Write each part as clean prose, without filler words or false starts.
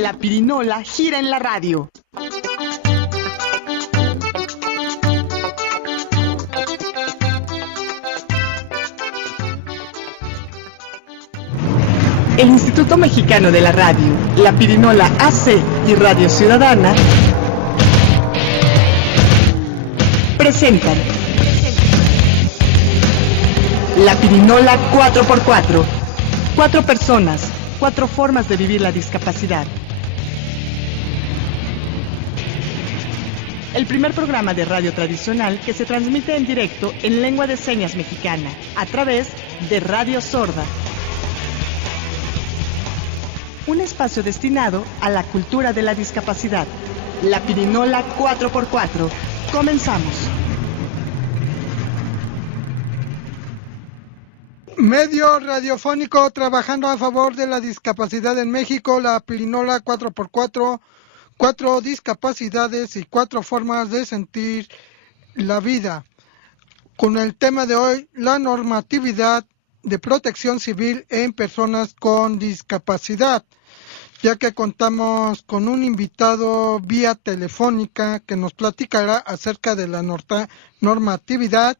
La pirinola gira en la radio. El Instituto Mexicano de la Radio, la Pirinola AC y Radio Ciudadana presentan La Pirinola 4x4. 4 personas, 4 formas de vivir la discapacidad. El primer programa de radio tradicional que se transmite en directo en lengua de señas mexicana a través de Radio Sorda. Un espacio destinado a la cultura de la discapacidad. La Pirinola 4x4. Comenzamos. Medio radiofónico trabajando a favor de la discapacidad en México, la Pirinola 4x4, 4 discapacidades y 4 formas de sentir la vida. Con el tema de hoy, la normatividad de protección civil en personas con discapacidad, ya que contamos con un invitado vía telefónica que nos platicará acerca de la normatividad,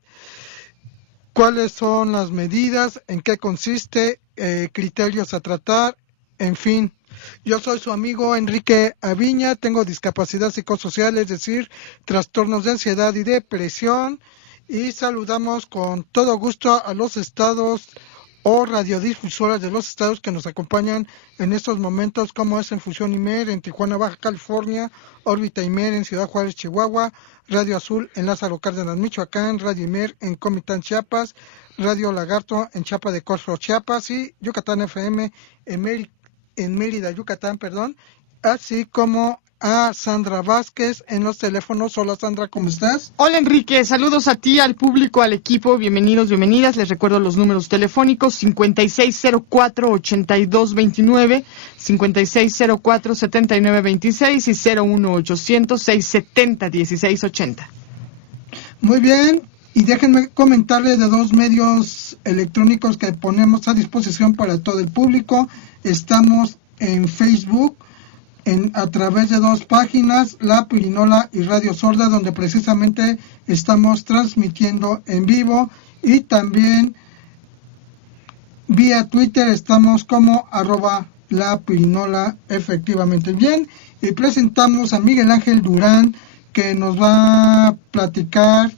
cuáles son las medidas, en qué consiste, criterios a tratar, en fin. Yo soy su amigo Enrique Aviña, tengo discapacidad psicosocial, es decir, trastornos de ansiedad y depresión, y saludamos con todo gusto a los estados o radiodifusoras de los estados que nos acompañan en estos momentos, como es en Fusión Imer, en Tijuana, Baja California, Órbita Imer, en Ciudad Juárez, Chihuahua, Radio Azul en Lázaro Cárdenas, Michoacán, Radio Imer en Comitán, Chiapas, Radio Lagarto en Chiapa de Corzo, Chiapas, y Yucatán FM en Mérida, Yucatán, así como a Sandra Vázquez en los teléfonos. Hola Sandra, ¿cómo estás? Hola Enrique, saludos a ti, al público, al equipo, bienvenidos, bienvenidas. Les recuerdo los números telefónicos: 5604-8229, 5604-7926 y 01800-670-1680. Muy bien, y déjenme comentarles de 2 medios electrónicos que ponemos a disposición para todo el público. Estamos en Facebook, a través de 2 páginas, La Pirinola y Radio Sorda, donde precisamente estamos transmitiendo en vivo, y también vía Twitter estamos como @lapirinola, efectivamente. Bien, y presentamos a Miguel Ángel Durán, que nos va a platicar,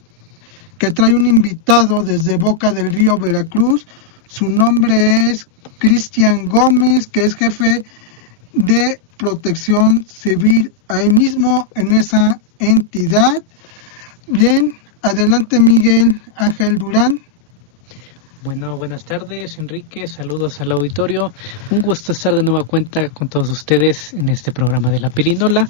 que trae un invitado desde Boca del Río, Veracruz. Su nombre es Cristian Gómez, que es jefe de Protección Civil ahí mismo en esa entidad. Bien, adelante Miguel Ángel Durán. Bueno, buenas tardes Enrique, saludos al auditorio. Un gusto estar de nueva cuenta con todos ustedes en este programa de La Pirinola.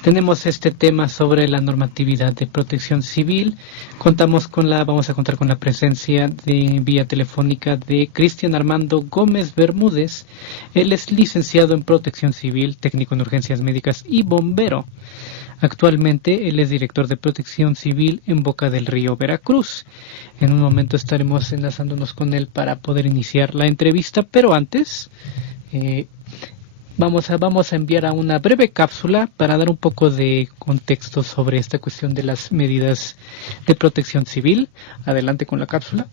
Tenemos este tema sobre la normatividad de protección civil. Vamos a contar con la presencia de vía telefónica de Cristian Armando Gómez Bermúdez. Él es licenciado en protección civil, técnico en urgencias médicas y bombero. Actualmente él es director de protección civil en Boca del Río, Veracruz. En un momento estaremos enlazándonos con él para poder iniciar la entrevista, pero antes vamos a enviar a una breve cápsula para dar un poco de contexto sobre esta cuestión de las medidas de protección civil. Adelante con la cápsula.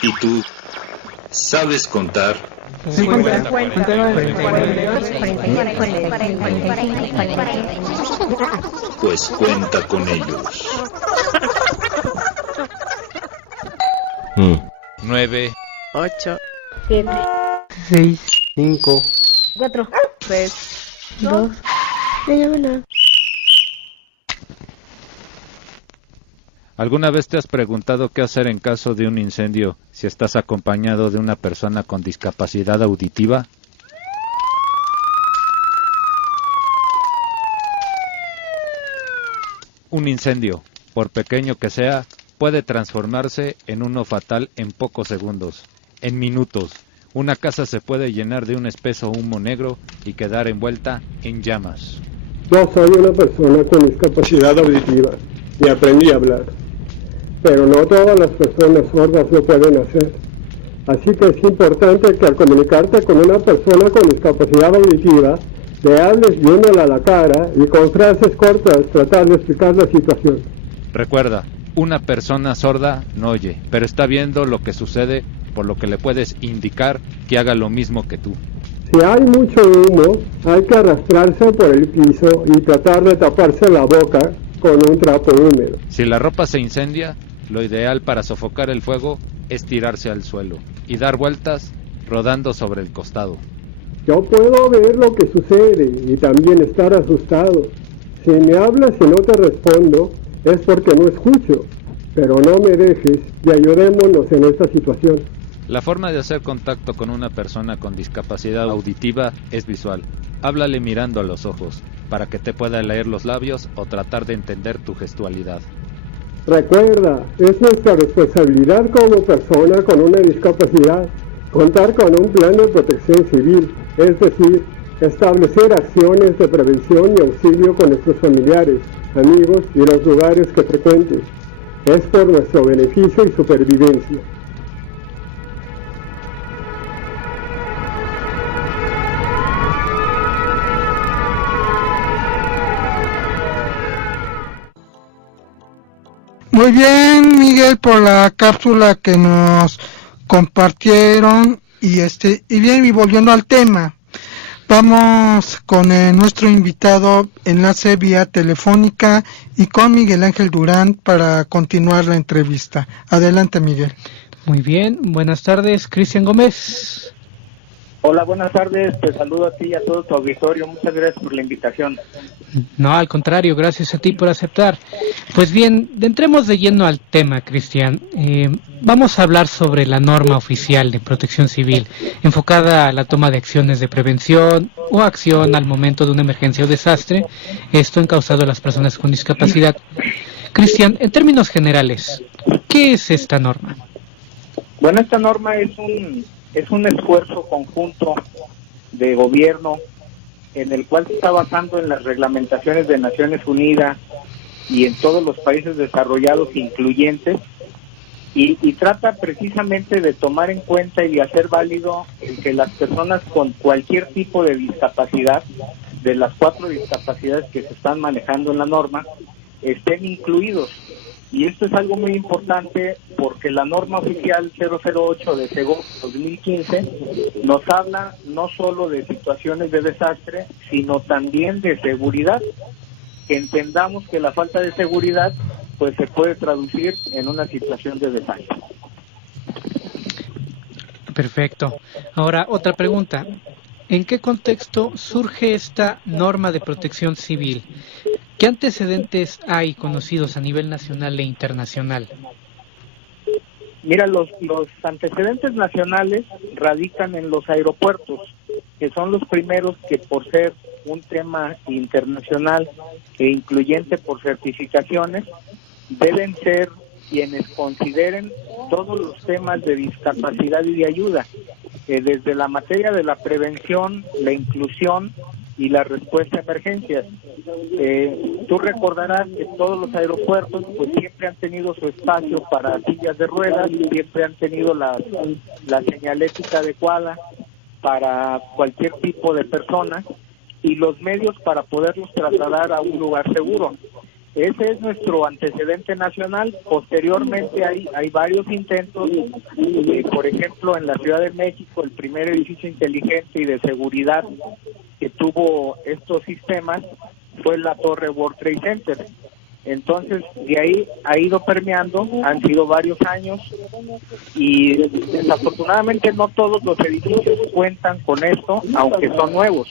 ¿Y tú sabes contar? Sí, Pues cuenta con ellos. 9, 8, 7, 6, 5, 4, 3, 2, ¿Alguna vez te has preguntado qué hacer en caso de un incendio si estás acompañado de una persona con discapacidad auditiva? Un incendio, por pequeño que sea, puede transformarse en uno fatal en pocos segundos, en minutos. Una casa se puede llenar de un espeso humo negro y quedar envuelta en llamas. Yo soy una persona con discapacidad auditiva y aprendí a hablar, pero no todas las personas sordas lo pueden hacer. Así que es importante que al comunicarte con una persona con discapacidad auditiva, le hables viéndola a la cara y con frases cortas tratar de explicar la situación. Recuerda, una persona sorda no oye, pero está viendo lo que sucede, por lo que le puedes indicar que haga lo mismo que tú. Si hay mucho humo, hay que arrastrarse por el piso y tratar de taparse la boca con un trapo húmedo. Si la ropa se incendia, lo ideal para sofocar el fuego es tirarse al suelo y dar vueltas rodando sobre el costado. Yo puedo ver lo que sucede y también estar asustado. Si me hablas y no te respondo, es porque no escucho, pero no me dejes y ayudémonos en esta situación. La forma de hacer contacto con una persona con discapacidad auditiva es visual. Háblale mirando a los ojos, para que te pueda leer los labios o tratar de entender tu gestualidad. Recuerda, es nuestra responsabilidad como persona con una discapacidad contar con un plan de protección civil, es decir, establecer acciones de prevención y auxilio con nuestros familiares, amigos y los lugares que frecuentes. Es por nuestro beneficio y supervivencia. Muy bien, Miguel, por la cápsula que nos compartieron y bien, y volviendo al tema, vamos con nuestro invitado, enlace vía telefónica y con Miguel Ángel Durán para continuar la entrevista. Adelante, Miguel. Muy bien, buenas tardes, Cristian Gómez. Hola, buenas tardes, te saludo a ti y a todo tu auditorio, muchas gracias por la invitación. No, al contrario, gracias a ti por aceptar. Pues bien, entremos de lleno al tema, Cristian. Vamos a hablar sobre la norma oficial de protección civil, enfocada a la toma de acciones de prevención o acción al momento de una emergencia o desastre, esto encausado a las personas con discapacidad. Cristian, en términos generales, ¿qué es esta norma? Bueno, esta norma es un esfuerzo conjunto de gobierno en el cual se está basando en las reglamentaciones de Naciones Unidas y en todos los países desarrollados incluyentes y trata precisamente de tomar en cuenta y de hacer válido el que las personas con cualquier tipo de discapacidad, de las 4 discapacidades que se están manejando en la norma, estén incluidos. Y esto es algo muy importante porque la norma oficial 008 de SEGOV 2015 nos habla no solo de situaciones de desastre, sino también de seguridad. Que entendamos que la falta de seguridad pues se puede traducir en una situación de desastre. Perfecto. Ahora, otra pregunta. ¿En qué contexto surge esta norma de protección civil? ¿Qué antecedentes hay conocidos a nivel nacional e internacional? Mira, los antecedentes nacionales radican en los aeropuertos, que son los primeros que por ser un tema internacional e incluyente por certificaciones, deben ser quienes consideren todos los temas de discapacidad y de ayuda, desde la materia de la prevención, la inclusión y la respuesta a emergencias. Tú recordarás que todos los aeropuertos pues siempre han tenido su espacio para sillas de ruedas, siempre han tenido la señalética adecuada para cualquier tipo de persona y los medios para poderlos trasladar a un lugar seguro. Ese es nuestro antecedente nacional. Posteriormente hay varios intentos, por ejemplo en la Ciudad de México el primer edificio inteligente y de seguridad que tuvo estos sistemas fue la Torre World Trade Center. Entonces de ahí ha ido permeando, han sido varios años y desafortunadamente no todos los edificios cuentan con esto, aunque son nuevos.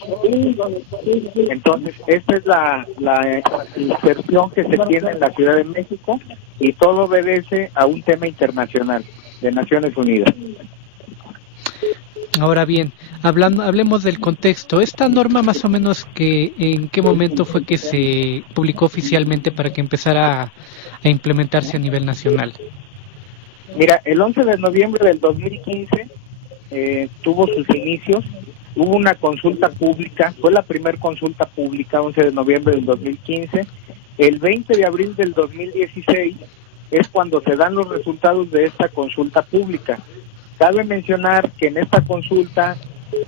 Entonces esta es la inserción que se tiene en la Ciudad de México y todo obedece a un tema internacional de Naciones Unidas. Ahora bien, hablemos del contexto. Esta norma más o menos ¿en qué momento fue que se publicó oficialmente para que empezara a implementarse a nivel nacional? Mira, el 11 de noviembre del 2015 tuvo sus inicios, hubo una consulta pública, fue la primera consulta pública, 11 de noviembre del 2015. El 20 de abril del 2016 es cuando se dan los resultados de esta consulta pública. Cabe mencionar que en esta consulta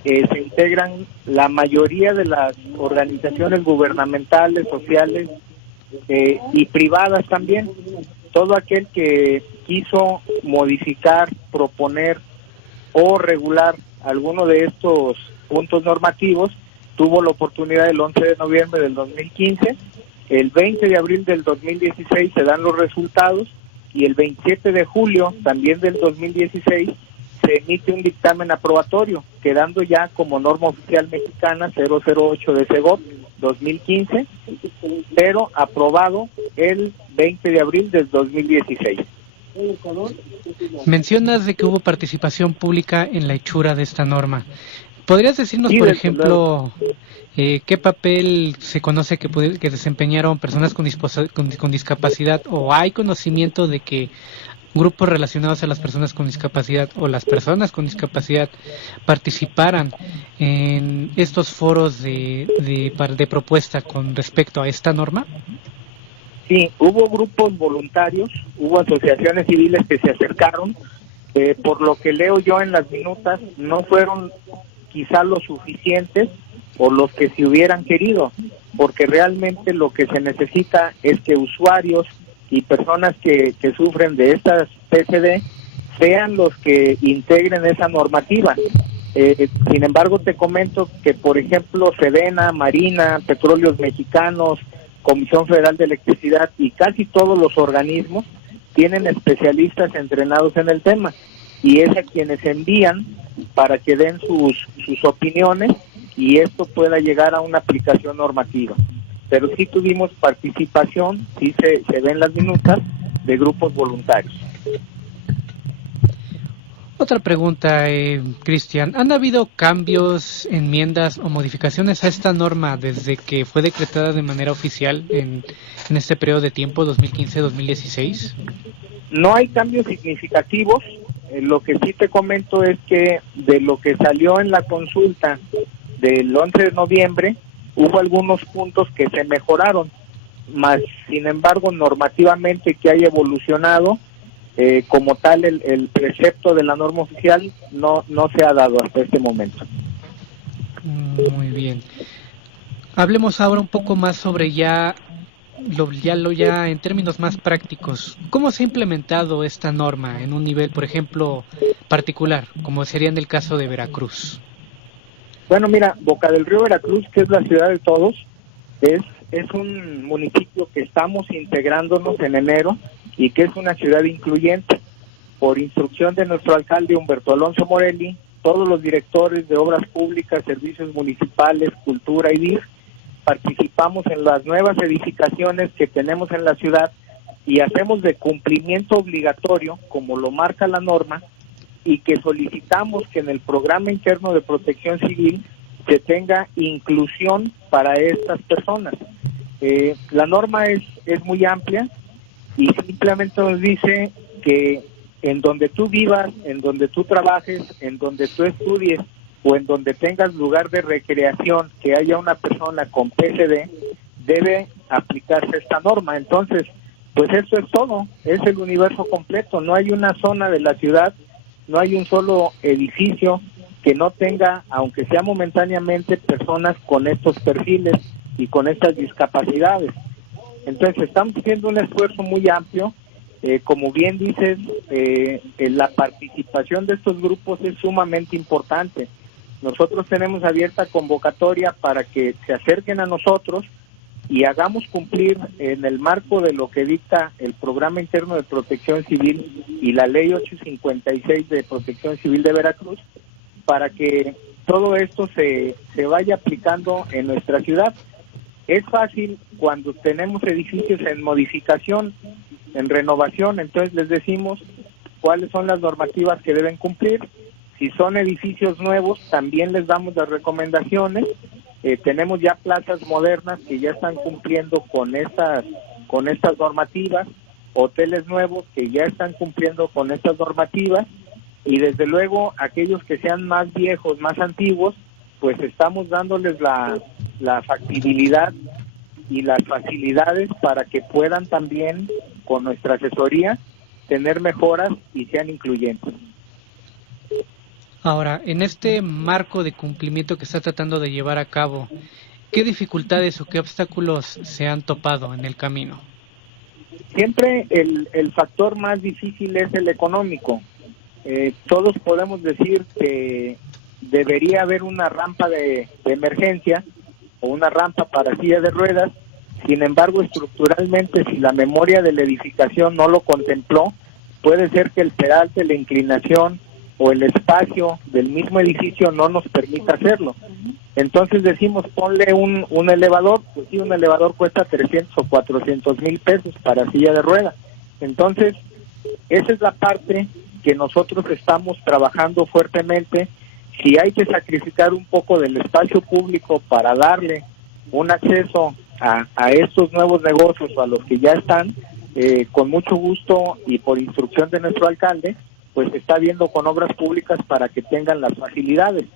se integran la mayoría de las organizaciones gubernamentales, sociales y privadas también. Todo aquel que quiso modificar, proponer o regular alguno de estos puntos normativos tuvo la oportunidad el 11 de noviembre del 2015, el 20 de abril del 2016 se dan los resultados y el 27 de julio también del 2016 se emite un dictamen aprobatorio, quedando ya como norma oficial mexicana 008 de Segov 2015, pero aprobado el 20 de abril del 2016. Mencionas de que hubo participación pública en la hechura de esta norma. ¿Podrías decirnos, por ejemplo, qué papel se conoce que desempeñaron personas con discapacidad, o hay conocimiento de que grupos relacionados a las personas con discapacidad o las personas con discapacidad participaran en estos foros de propuesta con respecto a esta norma? Sí, hubo grupos voluntarios, hubo asociaciones civiles que se acercaron, por lo que leo yo en las minutas, no fueron quizá los suficientes o los que se hubieran querido, porque realmente lo que se necesita es que usuarios y personas que sufren de estas PCD sean los que integren esa normativa. Sin embargo, te comento que, por ejemplo, Sedena, Marina, Petróleos Mexicanos, Comisión Federal de Electricidad y casi todos los organismos tienen especialistas entrenados en el tema, y es a quienes envían para que den sus opiniones y esto pueda llegar a una aplicación normativa. Pero sí tuvimos participación, sí se ven las minutas de grupos voluntarios. Otra pregunta, Cristian. ¿Han habido cambios, enmiendas o modificaciones a esta norma desde que fue decretada de manera oficial en este periodo de tiempo, 2015-2016? No hay cambios significativos. Lo que sí te comento es que de lo que salió en la consulta del 11 de noviembre, hubo algunos puntos que se mejoraron, más sin embargo normativamente que haya evolucionado, como tal el precepto de la norma oficial no se ha dado hasta este momento. Muy bien. Hablemos ahora un poco más sobre ya en términos más prácticos. ¿Cómo se ha implementado esta norma en un nivel, por ejemplo, particular, como sería en el caso de Veracruz? Bueno, mira, Boca del Río, Veracruz, que es la ciudad de todos, es un municipio que estamos integrándonos en enero y que es una ciudad incluyente. Por instrucción de nuestro alcalde Humberto Alonso Morelli, todos los directores de obras públicas, servicios municipales, cultura y DIF, participamos en las nuevas edificaciones que tenemos en la ciudad y hacemos de cumplimiento obligatorio, como lo marca la norma, y que solicitamos que en el programa interno de protección civil se tenga inclusión para estas personas. La norma es muy amplia y simplemente nos dice que en donde tú vivas, en donde tú trabajes, en donde tú estudies o en donde tengas lugar de recreación, que haya una persona con PCD, debe aplicarse esta norma. Entonces, pues eso es todo, es el universo completo. No hay una zona de la ciudad, no hay un solo edificio que no tenga, aunque sea momentáneamente, personas con estos perfiles y con estas discapacidades. Entonces estamos haciendo un esfuerzo muy amplio. Como bien dices, la participación de estos grupos es sumamente importante. Nosotros tenemos abierta convocatoria para que se acerquen a nosotros y hagamos cumplir en el marco de lo que dicta el Programa Interno de Protección Civil y la Ley 856 de Protección Civil de Veracruz, para que todo esto se vaya aplicando en nuestra ciudad. Es fácil cuando tenemos edificios en modificación, en renovación, entonces les decimos cuáles son las normativas que deben cumplir. Si son edificios nuevos, también les damos las recomendaciones. Tenemos ya plazas modernas que ya están cumpliendo con estas normativas, hoteles nuevos que ya están cumpliendo con estas normativas, y desde luego aquellos que sean más viejos, más antiguos, pues estamos dándoles la factibilidad y las facilidades para que puedan también, con nuestra asesoría, tener mejoras y sean incluyentes. Ahora, en este marco de cumplimiento que está tratando de llevar a cabo, ¿qué dificultades o qué obstáculos se han topado en el camino? Siempre el factor más difícil es el económico. Todos podemos decir que debería haber una rampa de emergencia o una rampa para silla de ruedas. Sin embargo, estructuralmente, si la memoria de la edificación no lo contempló, puede ser que el peralte, la inclinación o el espacio del mismo edificio no nos permita hacerlo. Entonces decimos, ponle un elevador. Pues sí, un elevador cuesta 300 o 400 mil pesos para silla de ruedas. Entonces, esa es la parte que nosotros estamos trabajando fuertemente. Si hay que sacrificar un poco del espacio público para darle un acceso a estos nuevos negocios o a los que ya están, con mucho gusto y por instrucción de nuestro alcalde, pues se está viendo con obras públicas para que tengan las facilidades.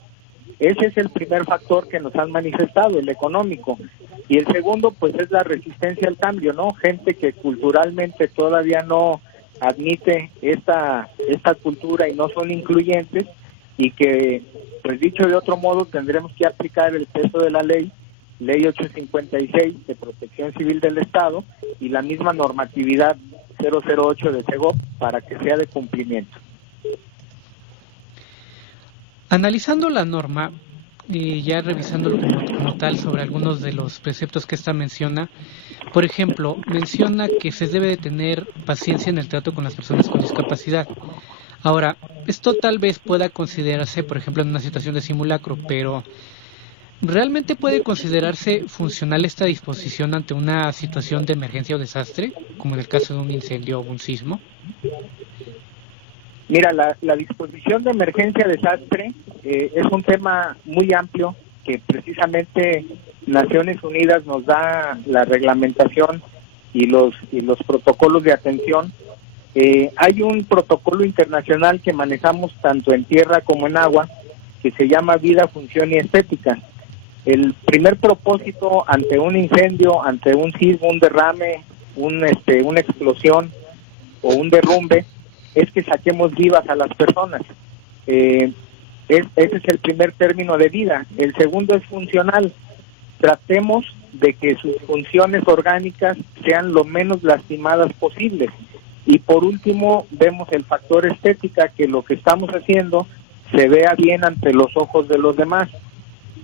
Ese es el primer factor que nos han manifestado, el económico. Y el segundo, pues es la resistencia al cambio, ¿no? Gente que culturalmente todavía no admite esta cultura y no son incluyentes, y que, pues dicho de otro modo, tendremos que aplicar el peso de la ley 856 de Protección Civil del Estado y la misma normatividad 008 de SEGOP para que sea de cumplimiento. Analizando la norma y ya revisándolo como tal sobre algunos de los preceptos que esta menciona, por ejemplo, menciona que se debe de tener paciencia en el trato con las personas con discapacidad. Ahora, esto tal vez pueda considerarse, por ejemplo, en una situación de simulacro, pero ¿realmente puede considerarse funcional esta disposición ante una situación de emergencia o desastre, como en el caso de un incendio o un sismo? Mira, la disposición de emergencia-desastre es un tema muy amplio que precisamente Naciones Unidas nos da la reglamentación y los protocolos de atención. Hay un protocolo internacional que manejamos tanto en tierra como en agua que se llama Vida, Función y Estética. El primer propósito ante un incendio, ante un sismo, un derrame, una explosión o un derrumbe, es que saquemos vivas a las personas. Ese es el primer término de vida. El segundo es funcional. Tratemos de que sus funciones orgánicas sean lo menos lastimadas posibles. Y por último, vemos el factor estética, que lo que estamos haciendo se vea bien ante los ojos de los demás.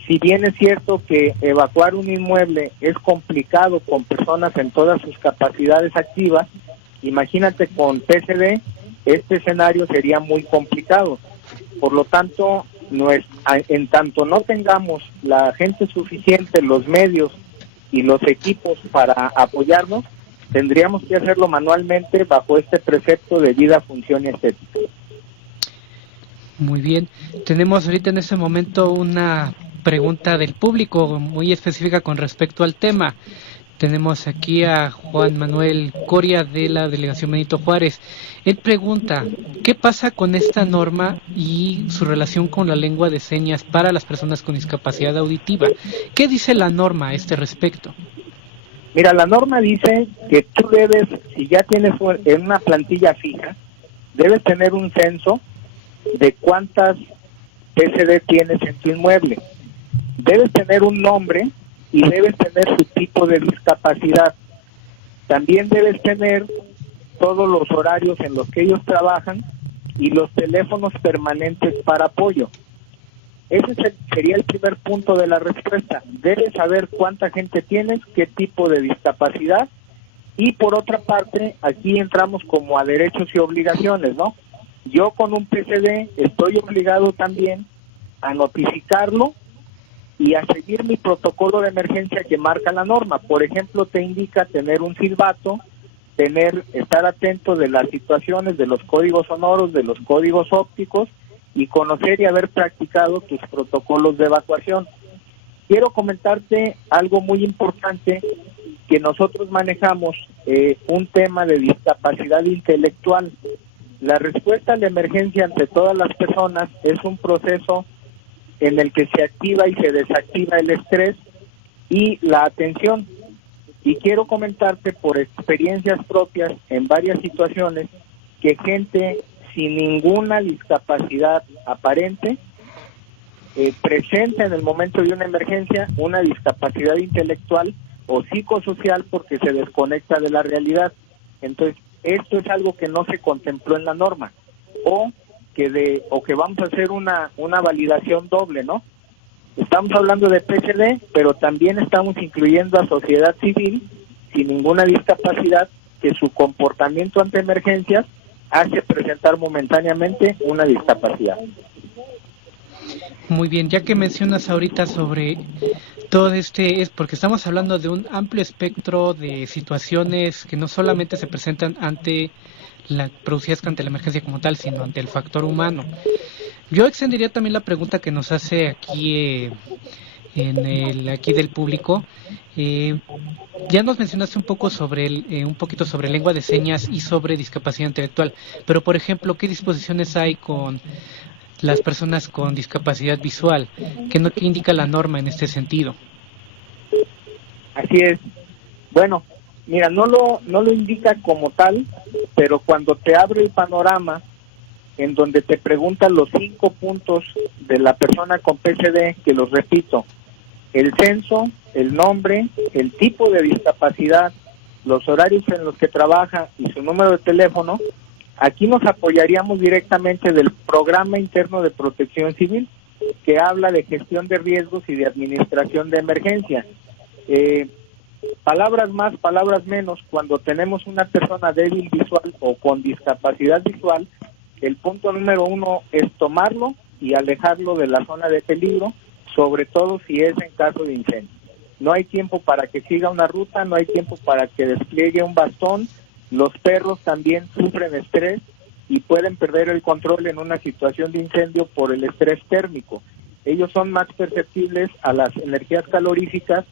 Si bien es cierto que evacuar un inmueble es complicado con personas en todas sus capacidades activas, imagínate con PCD, este escenario sería muy complicado. Por lo tanto, en tanto no tengamos la gente suficiente, los medios y los equipos para apoyarnos, tendríamos que hacerlo manualmente bajo este precepto de vida, función y estética. Muy bien. Tenemos ahorita en este momento una pregunta del público muy específica con respecto al tema. Tenemos aquí a Juan Manuel Coria de la Delegación Benito Juárez. Él pregunta, ¿qué pasa con esta norma y su relación con la lengua de señas para las personas con discapacidad auditiva? ¿Qué dice la norma a este respecto? Mira, la norma dice que tú debes, si ya tienes en una plantilla fija, debes tener un censo de cuántas PCD tienes en tu inmueble. Debes tener un nombre y debes tener su tipo de discapacidad. También debes tener todos los horarios en los que ellos trabajan y los teléfonos permanentes para apoyo. Ese sería el primer punto de la respuesta. Debes saber cuánta gente tienes, qué tipo de discapacidad, y por otra parte, aquí entramos como a derechos y obligaciones, ¿no? Yo con un PCD estoy obligado también a notificarlo y a seguir mi protocolo de emergencia que marca la norma. Por ejemplo, te indica tener un silbato, estar atento de las situaciones, de los códigos sonoros, de los códigos ópticos, y conocer y haber practicado tus protocolos de evacuación. Quiero comentarte algo muy importante, que nosotros manejamos un tema de discapacidad intelectual. La respuesta a la emergencia ante todas las personas es un proceso en el que se activa y se desactiva el estrés y la atención. Y quiero comentarte por experiencias propias en varias situaciones que gente sin ninguna discapacidad aparente, presenta en el momento de una emergencia una discapacidad intelectual o psicosocial porque se desconecta de la realidad. Entonces, esto es algo que no se contempló en la norma, o que vamos a hacer una validación doble, ¿no? Estamos hablando de PCD, pero también estamos incluyendo a sociedad civil sin ninguna discapacidad que su comportamiento ante emergencias hace presentar momentáneamente una discapacidad. Muy bien, ya que mencionas ahorita sobre todo es porque estamos hablando de un amplio espectro de situaciones que no solamente se presentan producidas ante la emergencia como tal, sino ante el factor humano. Yo extendería también la pregunta que nos hace aquí aquí del público. Ya nos mencionaste un poquito sobre lengua de señas y sobre discapacidad intelectual, pero por ejemplo, ¿qué disposiciones hay con las personas con discapacidad visual? ¿Qué indica la norma en este sentido? Así es. Bueno, mira, no lo indica como tal, pero cuando te abre el panorama en donde te preguntan los 5 puntos de la persona con PCD, que los repito: el censo, el nombre, el tipo de discapacidad, los horarios en los que trabaja y su número de teléfono, aquí nos apoyaríamos directamente del Programa Interno de Protección Civil, que habla de gestión de riesgos y de administración de emergencias. Palabras más, palabras menos, cuando tenemos una persona débil visual o con discapacidad visual, el punto número 1 es tomarlo y alejarlo de la zona de peligro, sobre todo si es en caso de incendio. No hay tiempo para que siga una ruta, no hay tiempo para que despliegue un bastón. Los perros también sufren estrés y pueden perder el control en una situación de incendio por el estrés térmico. Ellos son más perceptibles a las energías caloríficas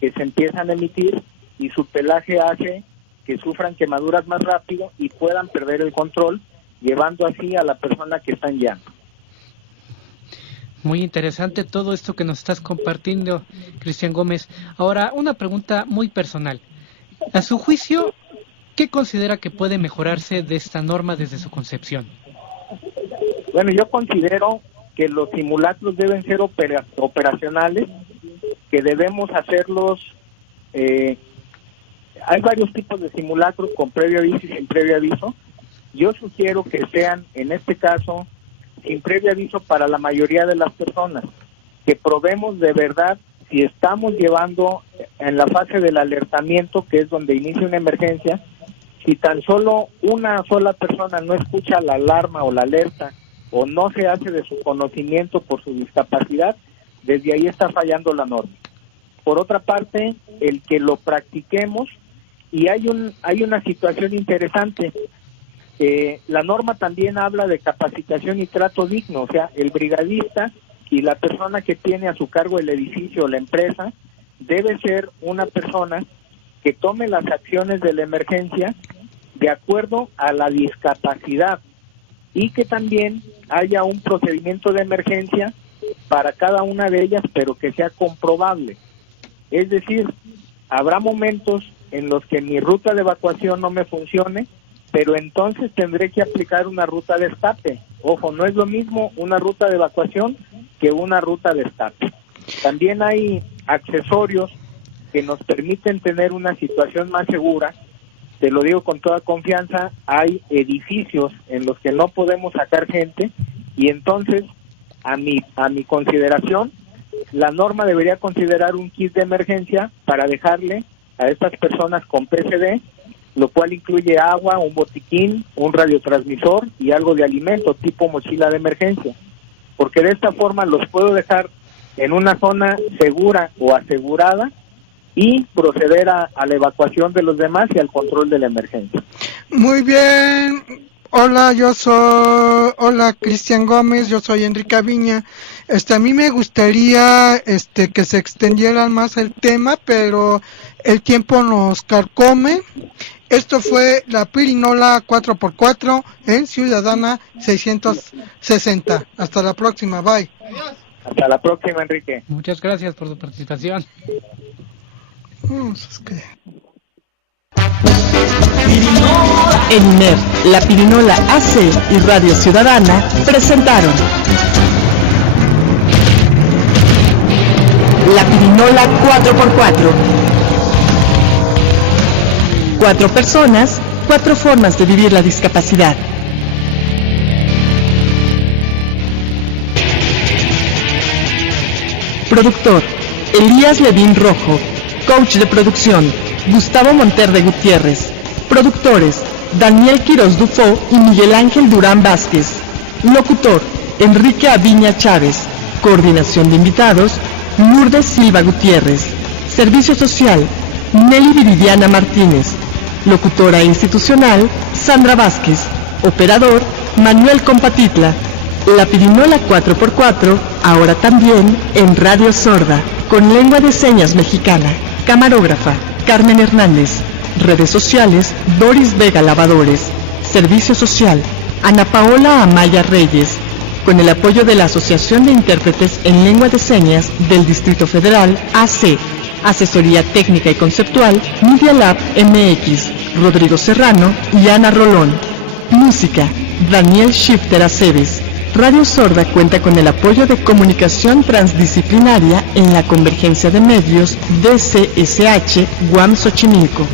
que se empiezan a emitir, y su pelaje hace que sufran quemaduras más rápido y puedan perder el control, llevando así a la persona que está en llanto. Muy interesante todo esto que nos estás compartiendo, Cristian Gómez. Ahora, una pregunta muy personal. A su juicio, ¿qué considera que puede mejorarse de esta norma desde su concepción? Bueno, yo considero que los simulacros deben ser operacionales, que debemos hacerlos. Hay varios tipos de simulacros, con previo aviso y sin previo aviso. Yo sugiero que sean, en este caso, sin previo aviso para la mayoría de las personas, que probemos de verdad si estamos llevando en la fase del alertamiento, que es donde inicia una emergencia. Si tan solo una sola persona no escucha la alarma o la alerta, o no se hace de su conocimiento por su discapacidad, desde ahí está fallando la norma. Por otra parte, el que lo practiquemos, y hay una situación interesante. La norma también habla de capacitación y trato digno, o sea, el brigadista y la persona que tiene a su cargo el edificio o la empresa debe ser una persona que tome las acciones de la emergencia de acuerdo a la discapacidad, y que también haya un procedimiento de emergencia para cada una de ellas, pero que sea comprobable. Es decir, habrá momentos en los que mi ruta de evacuación no me funcione, pero entonces tendré que aplicar una ruta de escape. Ojo, no es lo mismo una ruta de evacuación que una ruta de escape. También hay accesorios que nos permiten tener una situación más segura. Te lo digo con toda confianza, hay edificios en los que no podemos sacar gente, y entonces, a mi consideración, la norma debería considerar un kit de emergencia para dejarle a estas personas con PCD, lo cual incluye agua, un botiquín, un radiotransmisor y algo de alimento tipo mochila de emergencia, porque de esta forma los puedo dejar en una zona segura o asegurada y proceder a la evacuación de los demás y al control de la emergencia. Muy bien. Hola Cristian Gómez, yo soy Enrique Viña. A mí me gustaría que se extendiera más el tema, pero el tiempo nos carcome. Esto fue la Pirinola 4x4 en Ciudadana 660. Hasta la próxima, bye. Hasta la próxima, Enrique. Muchas gracias por su participación. Es que... Pirinola El INER, la Pirinola AC y Radio Ciudadana presentaron la Pirinola 4x4. 4 personas, 4 formas de vivir la discapacidad. Productor, Elías Levín Rojo. Coach de producción, Gustavo Monterde Gutiérrez. Productores, Daniel Quiroz Dufo y Miguel Ángel Durán Vázquez. Locutor, Enrique Aviña Chávez. Coordinación de invitados, Lourdes Silva Gutiérrez. Servicio social, Nelly Viridiana Martínez. Locutora institucional, Sandra Vázquez. Operador, Manuel Compatitla. La Pirinola 4x4, ahora también en Radio Sorda, con lengua de señas mexicana. Camarógrafa, Carmen Hernández. Redes sociales, Doris Vega Lavadores. Servicio social, Ana Paola Amaya Reyes. Con el apoyo de la Asociación de Intérpretes en Lengua de Señas del Distrito Federal, AC. Asesoría técnica y conceptual, Media Lab MX, Rodrigo Serrano y Ana Rolón. Música, Daniel Shifter Aceves. Radio Sorda cuenta con el apoyo de Comunicación Transdisciplinaria en la Convergencia de Medios DCSH UAM Xochimilco.